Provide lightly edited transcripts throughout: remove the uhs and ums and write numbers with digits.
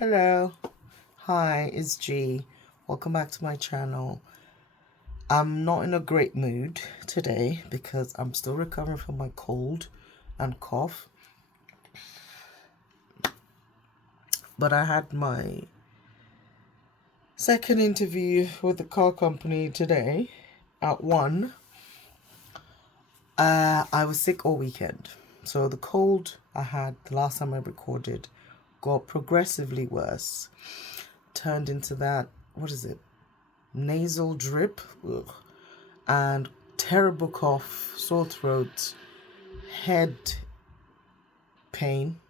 Hello. Hi, it's G. Welcome back to my channel. I'm not in a great mood today because I'm still recovering from my cold and cough. But I had my second interview with the car company today at 1. I was sick all weekend. So the cold I had the last time I recorded got progressively worse. Turned into that, what is it? Nasal drip. Ugh. And terrible cough, sore throat, head pain.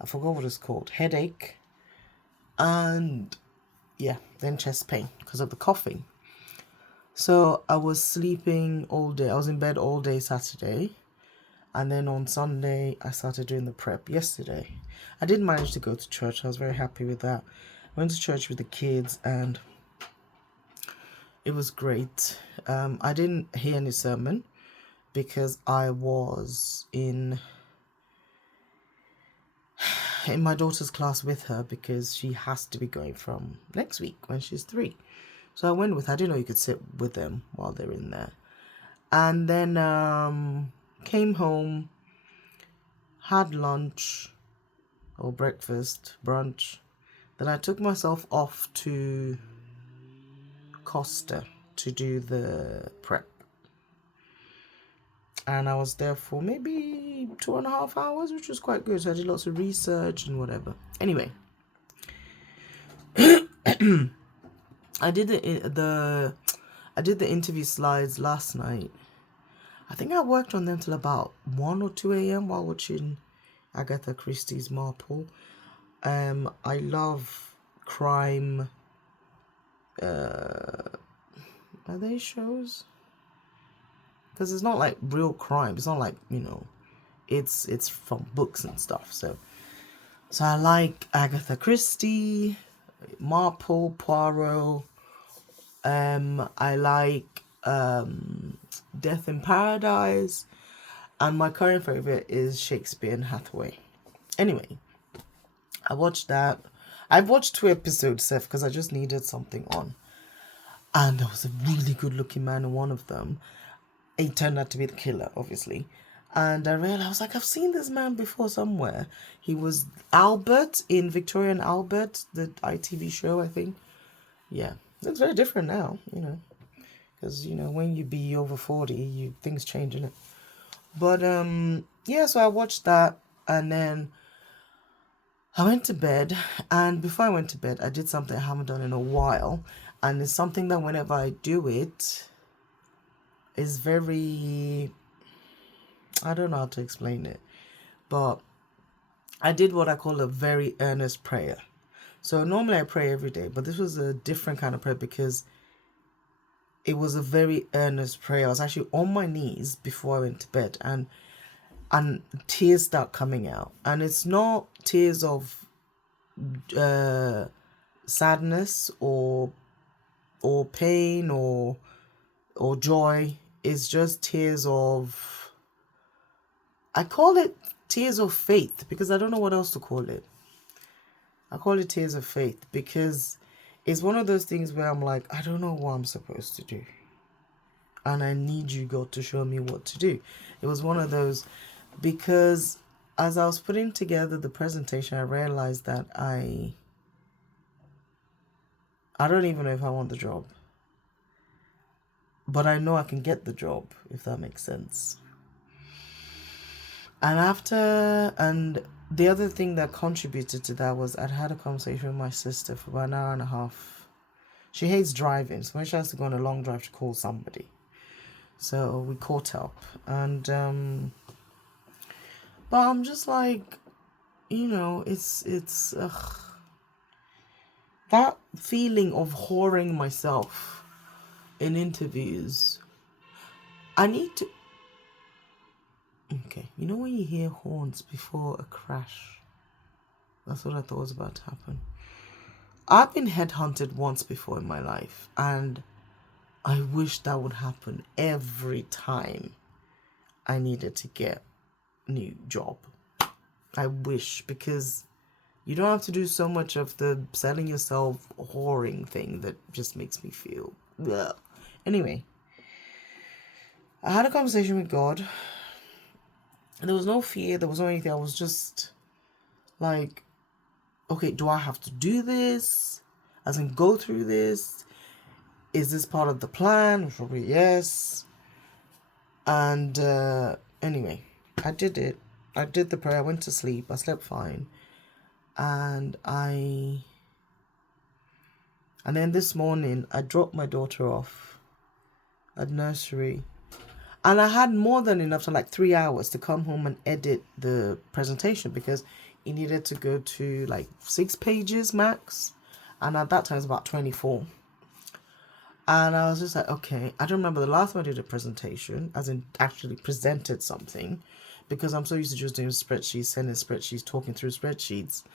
I forgot what it's called. Headache. And yeah, then chest pain because of the coughing. So I was sleeping all day. I was in bed all day Saturday. And then on Sunday, I started doing the prep yesterday. I did manage to go to church. I was very happy with that. I went to church with the kids and it was great. I didn't hear any sermon because I was in my daughter's class with her because she has to be going from next week when she's 3. So I went with her. I didn't know you could sit with them while they're in there. And then came home, had lunch or breakfast, brunch. Then I took myself off to Costa to do the prep. And I was there for maybe 2.5 hours, which was quite good. So I did lots of research and whatever. Anyway, I did the interview slides last night. I think I worked on them till about 1 or 2 a.m. while watching Agatha Christie's Marple. I love crime. Are they shows? Because it's not like real crime. It's not like, it's from books and stuff. So I like Agatha Christie, Marple, Poirot. I like Death in Paradise, and my current favorite is Shakespeare and Hathaway. Anyway, I watched that. I've watched 2 episodes, Seth, because I just needed something on. And there was a really good looking man in one of them. He turned out to be the killer, obviously. And I realized, I was like, I've seen this man before somewhere. He was Albert in Victoria and Albert, the ITV show, I think. Yeah, it's very different now, because, when you be over 40, things change, innit? But, yeah, so I watched that, and then I went to bed, and before I went to bed, I did something I haven't done in a while, and it's something that whenever I do it, is very, I don't know how to explain it, but I did what I call a very earnest prayer. So normally I pray every day, but this was a different kind of prayer because it was a very earnest prayer. I was actually on my knees before I went to bed, and tears start coming out, and it's not tears of sadness or pain or joy. It's just tears of, I call it tears of faith because I don't know what else to call it. I call it tears of faith because it's one of those things where I'm like, I don't know what I'm supposed to do, and I need you, God, to show me what to do. It was one of those, because as I was putting together the presentation, I realized that I don't even know if I want the job, but I know I can get the job, if that makes sense. And the other thing that contributed to that was I'd had a conversation with my sister for about an hour and a half. She hates driving, so when she has to go on a long drive, she calls somebody. So we caught up, and but I'm just like, it's that feeling of whoring myself in interviews. I need to. Okay, when you hear horns before a crash, that's what I thought was about to happen. I've been headhunted once before in my life, and I wish that would happen every time I needed to get a new job. I wish, because You don't have to do so much of the selling yourself whoring thing that just makes me feel. Ugh. Anyway, I had a conversation with God. And there was no fear, there was no anything. I was just like, okay, do I have to do this? As in, go through this? Is this part of the plan? Probably yes. And anyway, I did it. I did the prayer. I went to sleep. I slept fine. And then this morning, I dropped my daughter off at nursery. And I had more than enough time, like 3 hours, to come home and edit the presentation because it needed to go to like 6 pages max. And at that time, it was about 24. And I was just like, okay, I don't remember the last time I did a presentation, as in actually presented something, because I'm so used to just doing spreadsheets, sending spreadsheets, talking through spreadsheets. I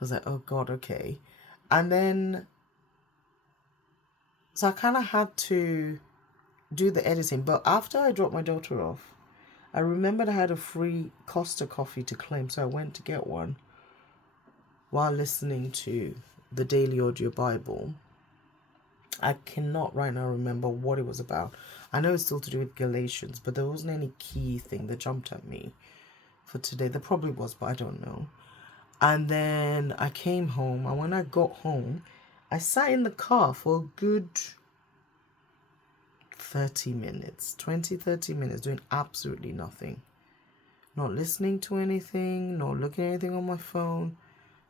was like, oh God, okay. And then, so I kind of had to do the editing. But after I dropped my daughter off, I remembered I had a free Costa coffee to claim, so I went to get one while listening to the Daily Audio Bible. I cannot right now remember what it was about. I know it's still to do with Galatians, but there wasn't any key thing that jumped at me for today. There probably was, but I don't know. And then I came home, and when I got home, I sat in the car for a good 30 minutes, 30 minutes, doing absolutely nothing. Not listening to anything, not looking at anything on my phone.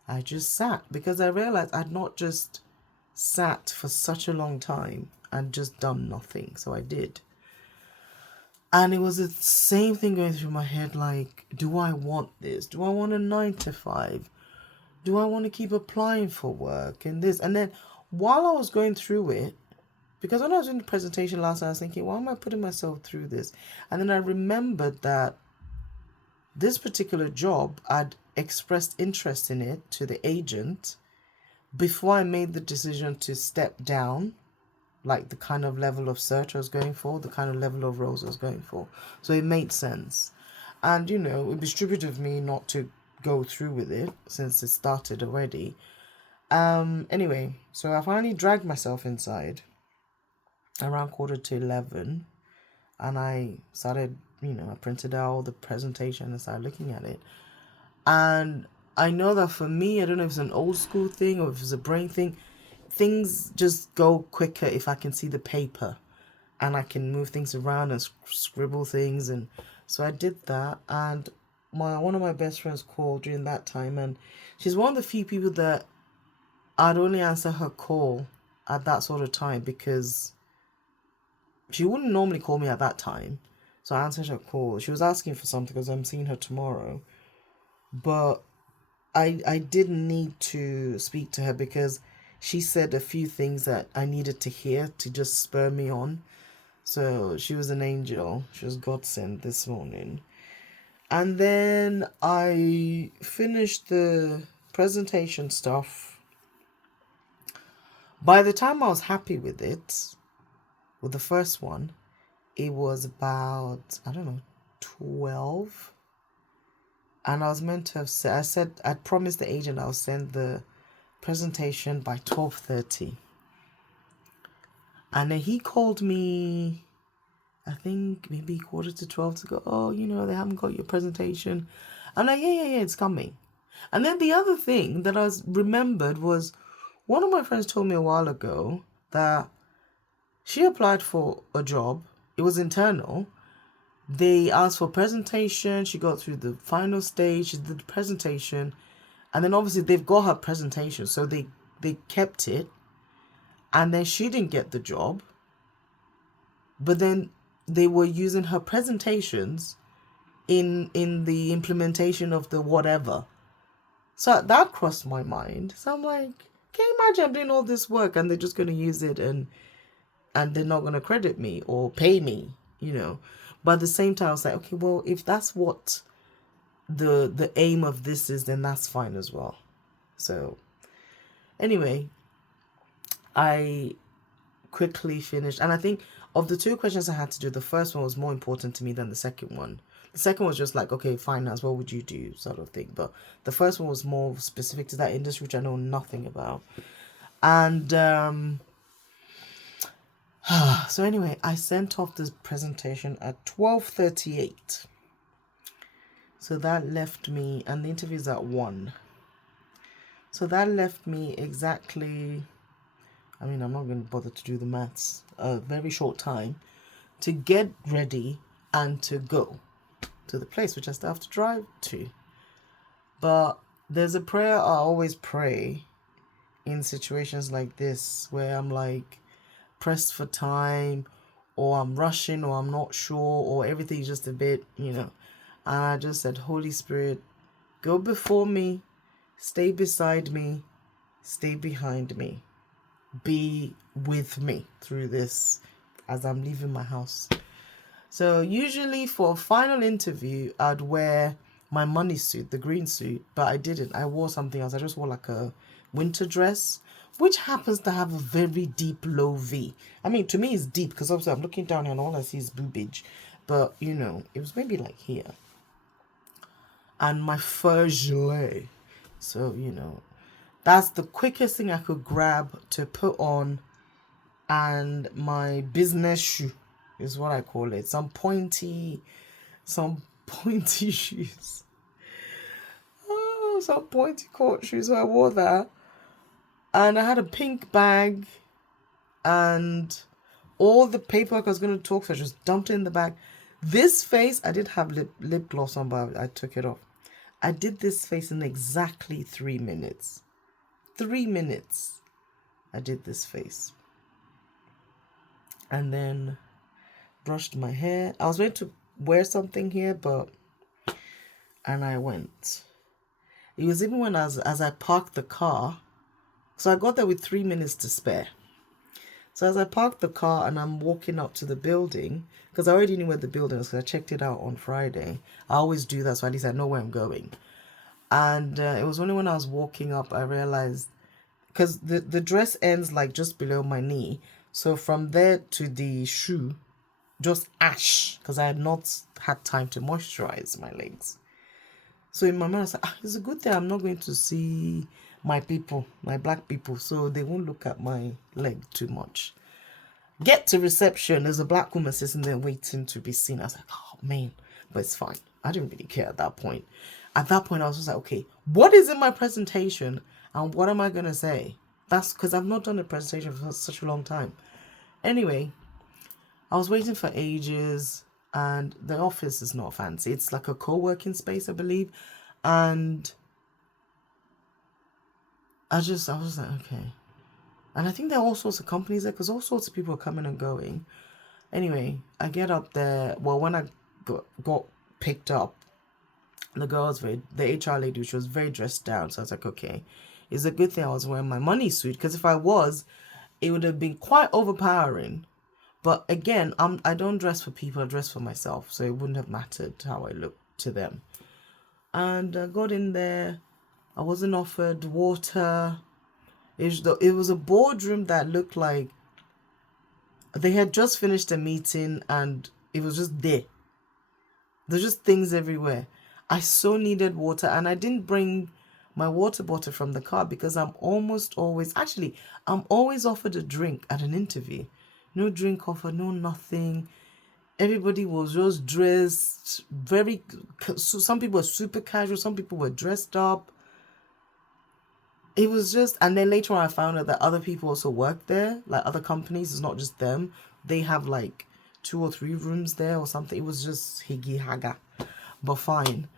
I just sat because I realized I'd not just sat for such a long time and just done nothing. So I did. And it was the same thing going through my head, like, do I want this? Do I want a 9 to 5? Do I want to keep applying for work and this? And then while I was going through it, because when I was doing the presentation last night, I was thinking, why am I putting myself through this? And then I remembered that this particular job, I'd expressed interest in it to the agent before I made the decision to step down, like the kind of level of search I was going for, the kind of level of roles I was going for. So it made sense. And, you know, it would be stupid of me not to go through with it since it started already. Anyway, so I finally dragged myself inside around 11:15, and I started, I printed out all the presentation and started looking at it. And I know that for me, I don't know if it's an old school thing or if it's a brain thing, things just go quicker if I can see the paper and I can move things around and scribble things. And so I did that. And one of my best friends called during that time, and she's one of the few people that I'd only answer her call at that sort of time because she wouldn't normally call me at that time. So I answered her call. She was asking for something because I'm seeing her tomorrow. But I didn't need to speak to her because she said a few things that I needed to hear to just spur me on. So she was an angel. She was God sent this morning. And then I finished the presentation stuff. By the time I was happy with it, with the first one, it was about, 12. And I was meant to have said, I'd promised the agent I'll send the presentation by 12:30. And then he called me, I think maybe 11:45 to go, oh, they haven't got your presentation. I'm like, yeah, it's coming. And then the other thing that I remembered was one of my friends told me a while ago that she applied for a job. It was internal. They asked for presentation. She got through the final stage. She did the presentation. And then obviously they've got her presentation. So they kept it. And then she didn't get the job. But then they were using her presentations in the implementation of the whatever. So that crossed my mind. So I'm like, can you imagine I'm doing all this work and they're just going to use it and they're not going to credit me or pay me, But at the same time, I was like, okay, well, if that's what the aim of this is, then that's fine as well. So anyway, I quickly finished. And I think of the two questions I had to do, the first one was more important to me than the second one. The second was just like, okay, finance, what would you do, sort of thing. But the first one was more specific to that industry, which I know nothing about. And so anyway, I sent off this presentation at 12:38. So that left me, and the interview is at 1. So that left me exactly, I mean, I'm not going to bother to do the maths, a very short time to get ready and to go to the place, which I still have to drive to. But there's a prayer I always pray in situations like this where I'm like pressed for time, or I'm rushing, or I'm not sure, or everything's just a bit, And I just said, Holy Spirit, go before me, stay beside me, stay behind me, be with me through this as I'm leaving my house. So usually for a final interview, I'd wear my money suit, the green suit, but I didn't. I wore something else. I just wore like a winter dress, which happens to have a very deep low V. I mean, to me it's deep because obviously I'm looking down here and all I see is boobage. But, it was maybe like here. And my fur gilet. So, that's the quickest thing I could grab to put on. And my business shoe is what I call it. Some pointy shoes. Oh, some pointy court shoes. So I wore that. And I had a pink bag. And all the paperwork I was going to talk, so I just dumped it in the bag. This face, I did have lip gloss on, but I took it off. I did this face in exactly 3 minutes. 3 minutes. I did this face. And then brushed my hair. I was going to wear something here, and I went. It was even when as I parked the car. So I got there with 3 minutes to spare. So as I parked the car and I'm walking up to the building, because I already knew where the building was because I checked it out on Friday. I always do that, so at least I know where I'm going. And it was only when I was walking up I realized, because the dress ends like just below my knee. So from there to the shoe, just ash, because I had not had time to moisturize my legs. So in my mind I was like, it's a good thing I'm not going to see my people, my black people, so they won't look at my leg too much. Get to reception, there's a black woman sitting there waiting to be seen. I was like, oh man, but it's fine. I didn't really care at that point. At that point I was just like, okay, what is in my presentation and what am I going to say? That's because I've not done a presentation for such a long time. Anyway, I was waiting for ages, and the office is not fancy. It's like a co-working space, I believe. And I was like, okay. And I think there are all sorts of companies there because all sorts of people are coming and going. Anyway, I get up there. Well, when I got picked up, the HR lady, she was very dressed down. So I was like, okay, it's a good thing I was wearing my money suit, because if I was, it would have been quite overpowering. But again, I don't dress for people, I dress for myself. So it wouldn't have mattered how I looked to them. And I got in there. I wasn't offered water. It was a boardroom that looked like they had just finished a meeting and it was just there. There's just things everywhere. I so needed water, and I didn't bring my water bottle from the car because I'm always offered a drink at an interview. No drink offer, no nothing. Everybody was just dressed so some people were super casual, some people were dressed up. It was just, and then later on I found out that other people also work there, like other companies, it's not just them. They have like 2 or 3 rooms there or something. It was just higgy haga, but fine.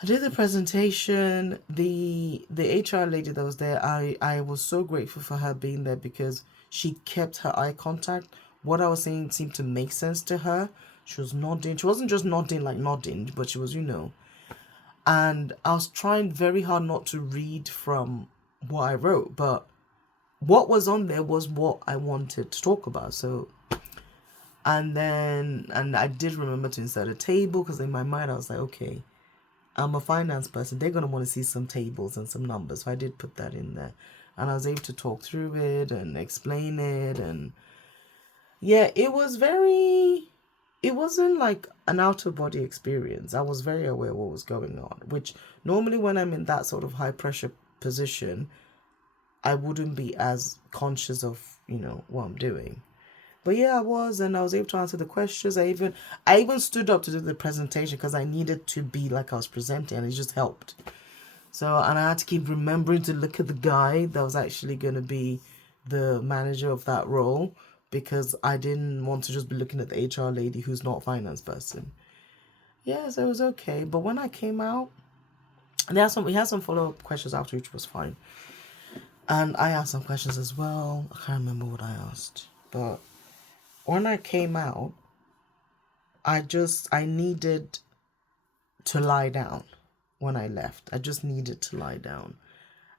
I did the presentation. The HR lady that was there, I was so grateful for her being there because she kept her eye contact. What I was saying seemed to make sense to her. She was nodding. She wasn't just nodding like nodding, but she was, And I was trying very hard not to read from what I wrote, but what was on there was what I wanted to talk about. So, and I did remember to insert a table because in my mind I was like, okay, I'm a finance person. They're going to want to see some tables and some numbers. So I did put that in there. And I was able to talk through it and explain it. And yeah, it was very it wasn't like an out of body experience. I was very aware what was going on, which normally when I'm in that sort of high pressure position, I wouldn't be as conscious of, what I'm doing. But yeah, I was, and I was able to answer the questions. I even stood up to do the presentation because I needed to be like I was presenting, and it just helped. So, and I had to keep remembering to look at the guy that was actually going to be the manager of that role, because I didn't want to just be looking at the HR lady who's not a finance person. Yeah, so it was okay. But when I came out, we had some follow-up questions after, which was fine. And I asked some questions as well. I can't remember what I asked. But when I came out, I needed to lie down when I left. I just needed to lie down.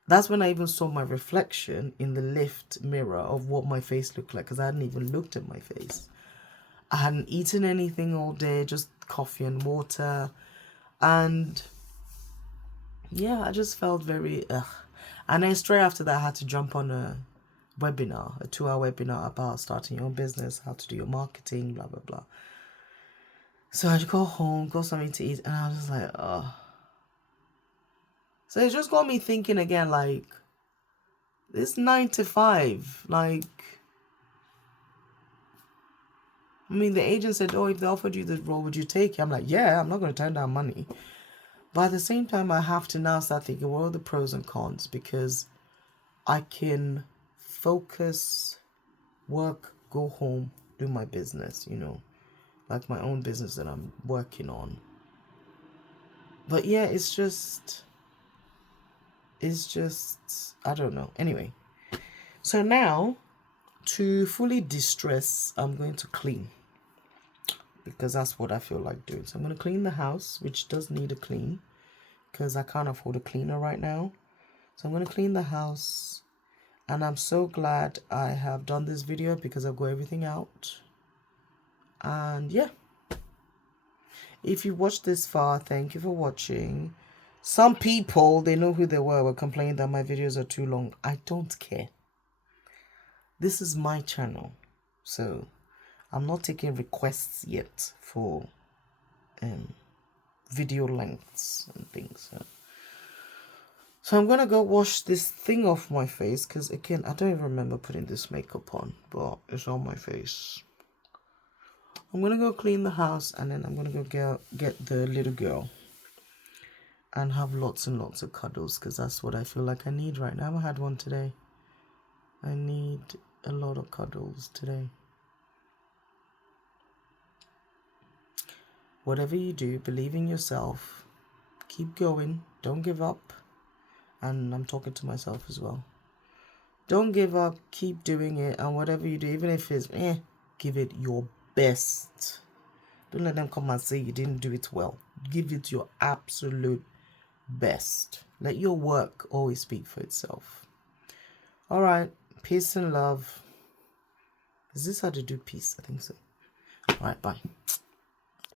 That's when I even saw my reflection in the lift mirror of what my face looked like, because I hadn't even looked at my face. I hadn't eaten anything all day, just coffee and water. And yeah, I just felt very ugh. And then straight after that, I had to jump on a webinar, a 2-hour webinar about starting your own business, how to do your marketing, blah, blah, blah. So I'd go home, got something to eat, and I was just like, oh. So it just got me thinking again, like, this 9 to 5, like, I mean, the agent said, oh, if they offered you the role, would you take it? I'm like, yeah, I'm not going to turn down money. But at the same time, I have to now start thinking, what are the pros and cons? Because I can focus, work, go home, do my business, like my own business that I'm working on. But yeah, it's just, I don't know. Anyway, so now to fully de-stress, I'm going to clean, because that's what I feel like doing. So I'm going to clean the house, which does need a clean, because I can't afford a cleaner right now. So I'm going to clean the house, and I'm so glad I have done this video because I've got everything out. And yeah, if you watched this far, thank you for watching. Some people, they know who they were complaining that my videos are too long. I don't care. This is my channel, so I'm not taking requests yet for video lengths and things. So I'm gonna go wash this thing off my face, because again, I don't even remember putting this makeup on, but it's on my face. I'm gonna go clean the house, and then I'm gonna go get the little girl and have lots and lots of cuddles, because that's what I feel like I need right now. I haven't had one today. I need a lot of cuddles today. Whatever you do, believe in yourself. Keep going. Don't give up. And I'm talking to myself as well. Don't give up. Keep doing it. And whatever you do, even if it's give it your best. Don't let them come and say you didn't do it well. Give it your absolute best. Let your work always speak for itself. All right. Peace and love. Is this how to do peace? I think so. All right. Bye.